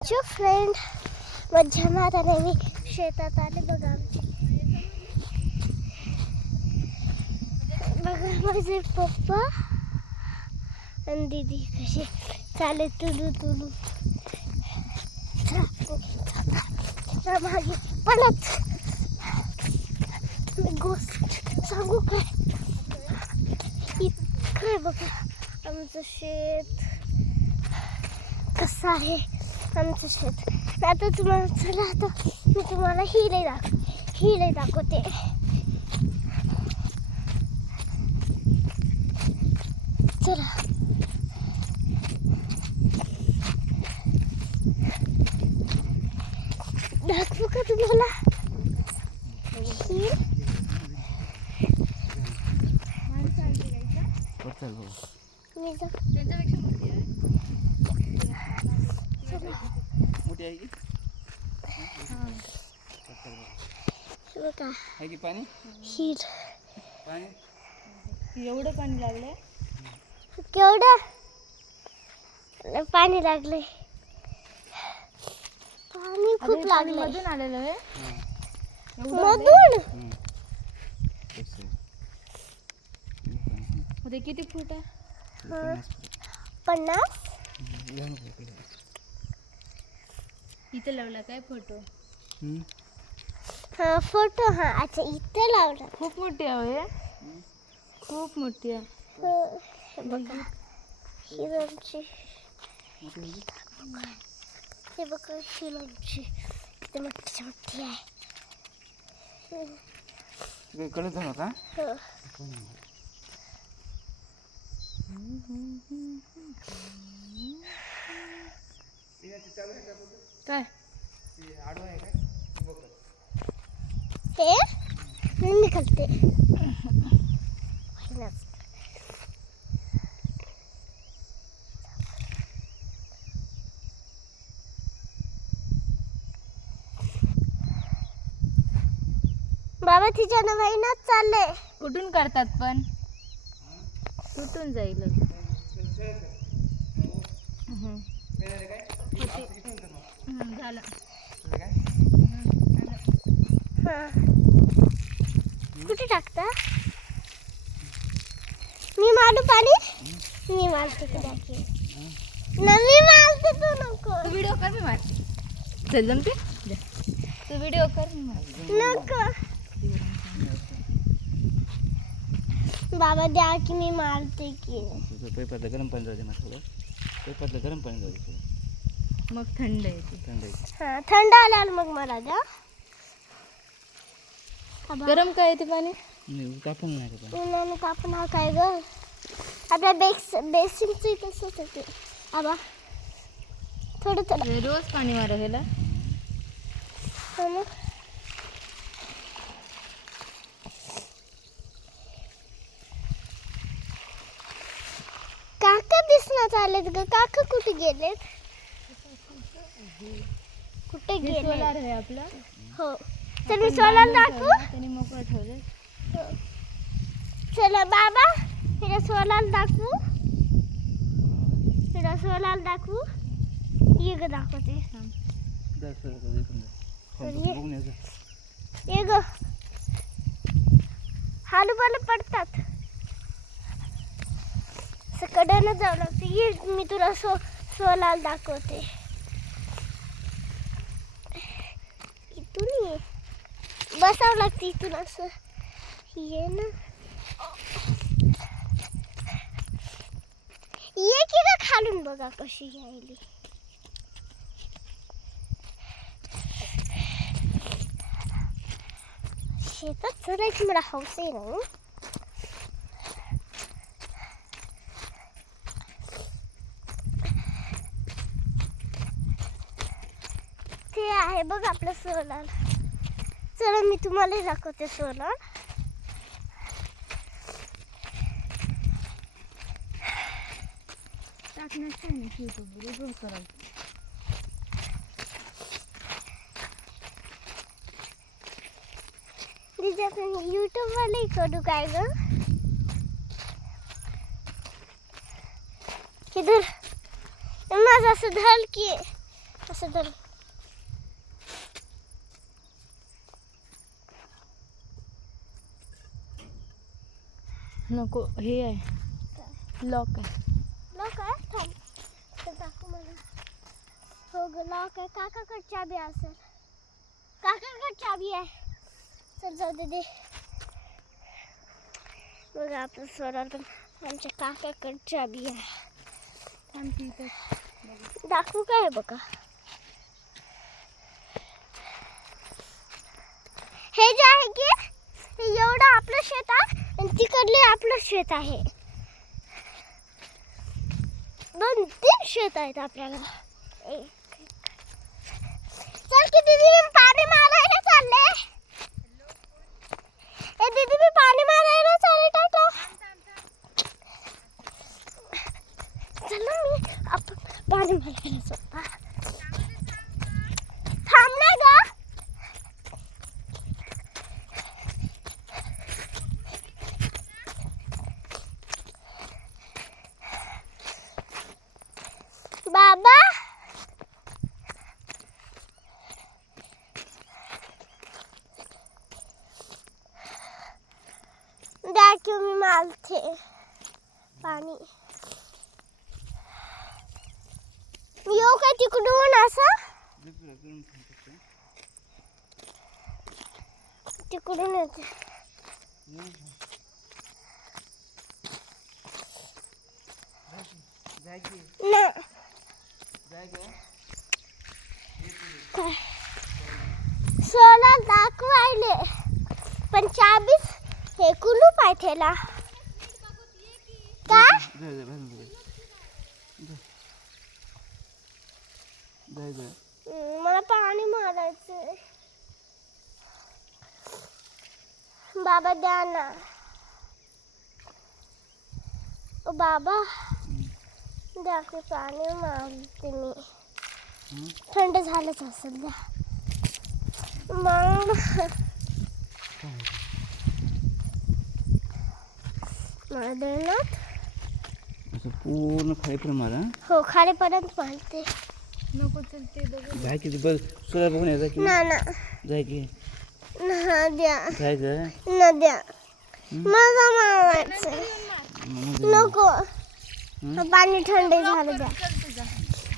जो फ्रेंड मज्जा मारायला मी शेतात आले बघा आमचे. बघा माझे पप्पा आणि दीदी कसे चाले तुलू तुलू मागे पळत. मी गोष्ट सांगू काय, इतकं बघा आमचं शेत कसं आहे. आमचं शेत आता तुम्हाला चला आता मी तुम्हाला हिले दाखवते. चला दाखवू का तुम्हाला हिल. मी मोठी आहे की बघा आहे की पाणी हिल. पाणी एवढं पाणी लागलंय. केवढं पाणी लागले, पाणी खूप लागले मधून आलेलं आहे. मधून. ते किती फूट आहे? 50. इथे लावला काय फोटो? हा फोटो. हा अच्छा इथे लावला. खूप मोठी आहे, खूप मोठी आहे. हे बघा हिरणची, हे बघा हिरणची किती मोठी आहे. कळत झालं का? हो. काय हे मी निघालते. बाबा तिच्या नवाईनाच चालले. कुठून करतात पण कुठून जाईल? झालं. हा कुठे टाकता? मी मारू पाणी. मी मारते टाकी ना. मी मारते तू नको. तू व्हिडिओ कर, मी मार. चल जमते. तू व्हिडिओ कर, मी मार. नको बाबा द्या की मी मारते की. पेपरला गरम पाणी जाऊ दे ना थोडं. पेपरला गरम पाणी जाऊ दे थोडं. मग थंड येते. थंड आहे. हा थंड आल्यावर मग मला द्या. गरम काय येते पाणी? नाही कापून नाही का पाणी. उन्हाने कापणार काय ग. आपल्या बेसिनचं तसंच होते. आबा थोडं थोडं रोज पाणी मारा गेला. हो मग. काका दिसण्यात आलेत ग. काका कुठे गेलेत? कुठे गेले? सोलार आहे आपला. हो तर मी सोलार दाखवू. त्यांनी मोकळं ठेवलं. हो. चला बाबा हिला सोलार दाखवू. हिला सोलार दाखवू. ये ग दाखवते. ये ग हालू बालू पडतात. कडनं जावं लागतं. ये मी तुला सोलार दाखवते. इथून ये बसावं लागतं. इथून असं ये ना. ये की का खालून बघा कशी यायली. शेतात चढायची मला हौस आहे ना. ते आहे बघ आपलं सोलार. चला मी तुम्हाला दाखवते सोलार. टाकण्याचं नाही युट्यूबवर रोज करायचं. दीदी आपण यूट्यूबवाले करू काय ग. किधर माझं असं धल की असं तर नको हे आहे लॉक आहे. लॉक आहे थांब तर दाखव मला. हो ग लॉक आहे. काकाकडे चाबी असेल. काकाकडे चाबी आहे. चल जाऊ दे. बघ आपलं स्वराला पण आमच्या काकाकडे चाबी आहे. थांब इथं. दाखवू काय आहे बघा. हे जे आहे की हे एवढं आपलं शेत आहे आणि तिकडले आपलं शेत आहे. 2-3 शेत आहेत आपल्याला. चल की दीदी मी पाणी मारायला चालले. ए दीदी मी पाणी मारायला चालले टाटा. चला मी आपण पाणी मारायला चाललो. थांब ना ग. बाबा द्या की मी मारते पाणी. येऊ का तिकडून असं. तिकडून येते ना. काय सोला दाखवायले पण चाबीच हे कुलूप आहे त्याला. काय मला पाणी मारायचंय. बाबा द्या ना. ओ बाबा द्या की पाणी मारते मी. थंड झालंच असेल द्या मग. मला देणार असं पूर्ण खालीपर्यंत मारा. हो खालीपर्यंत मारते. नको चल ते बघू. जाय की बघ सोळा बघून यायचा की ना ना जाय की ना द्या जायचं ना द्या. मला मारायचंय. नको पाणी थंड झालं द्या.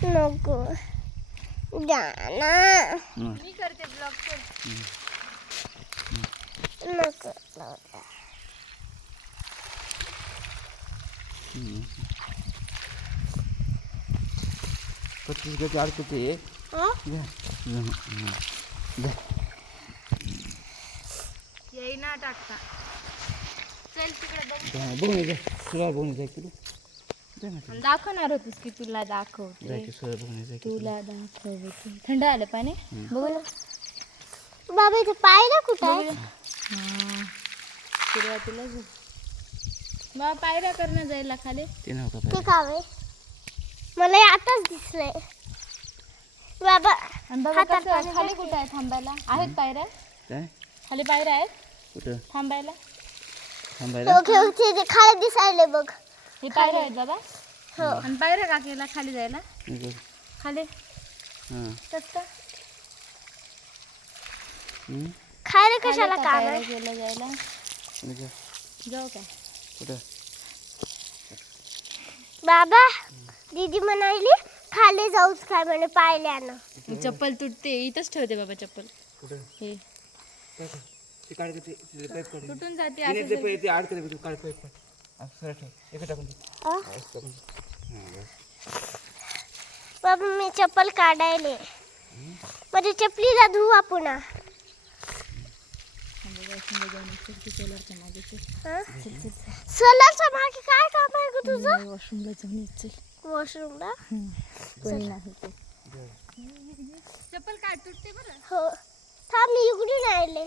नको द्या ना. मी करते ब्लॉग कर. नको पच्चीस गती अडकते. येईना टाकता. चल तिकडे बघ. बघून येते सोळा बघून येते की तू दाखवणार होतीस की तुला दाखवते. जाय की सोळा बघून यायचं की तुला दाखवते. थंड आलं पाणी बघू ना. बाबा इथे पायऱ्या कुठं आहे. सुरुवातीला मग पायऱ्या करणं जायला खाली. ते नाव का ते कावे मला हे आताच दिसलंय बाबा. आणि बघा हातात कसं पाणी खाली कुठं आहे थांबायला. आहेत पायऱ्या काय खाली पायऱ्या आहेत कुठं थांबायला. थांबायला. ओके ओके ते खाली दिसायले बघ. हे पायऱ्या आहेत बाबा. हो आणि पायऱ्या का केला खाली जायला. इकडं. खाली हां कसं खायला कशाला काम पायऱ्या आहे. केलं जायला. इकडं. जाऊ काय कुठं बाबा दीदी म्हणाली खाली जाऊच काय म्हणे पायल्यानं. चप्पल तुटते. इथंच ठेवते बाबा चप्पल. कुठं हे ते काढ ते पाईप काढ. तुटून जाते तिने असं. ते अडकले तू काढ पाईप काढ. असं सरळ ठेव. इकडे टाकून दे. अ? असं टाकून दे. हां बस. बाबा मी चप्पल काढायले माझ्या चपलीला धुवा पुन्हा. सोलरच्या मागे काय काम आहे ग तुझं. वॉशरूमला जाऊन चल. वॉशरूमला कोणी नाही ते. चप्पल काढ तुटते बरं. हो थांब मी इकडून आले.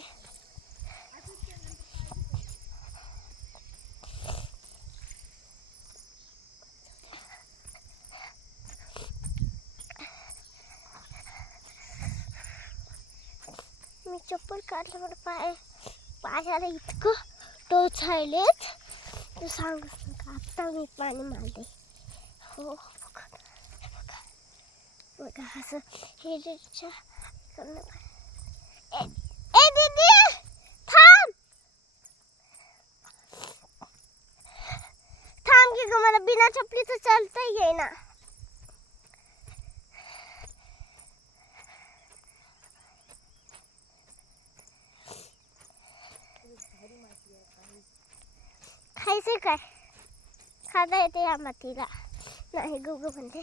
मी चप्पल काढल्यावर पायाला इतकं टोचायलेत तू सांगूच नका. आता मी पाणी मारले. हो बघा हे बघा. बघा असं हे रिक्षा ए दीदी थांब थांब की ग मला बिना चपलीचं चालता येईना खायचं काय खाता येते या मातीला नाही गुगु म्हणते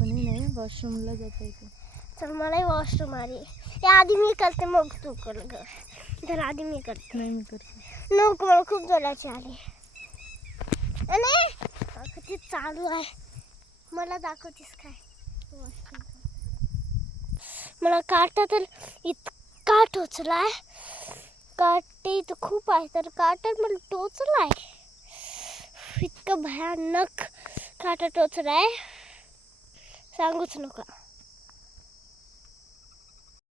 कोणी नाही वॉशरूमला जाता येते तर मलाही वॉशरूम आली ते आधी मी करते मग तू कर ग तर आधी मी करते नाही मी करते नको मला खूप जोराची आली आणि ते चालू आहे मला दाखवतेस काय वॉशरूम मला काटा तर इतका टोचलाय काटे इथं खूप आहे तर काटा मला टोचलाय इतकं भयानक काटा टोचलाय सांगूच नका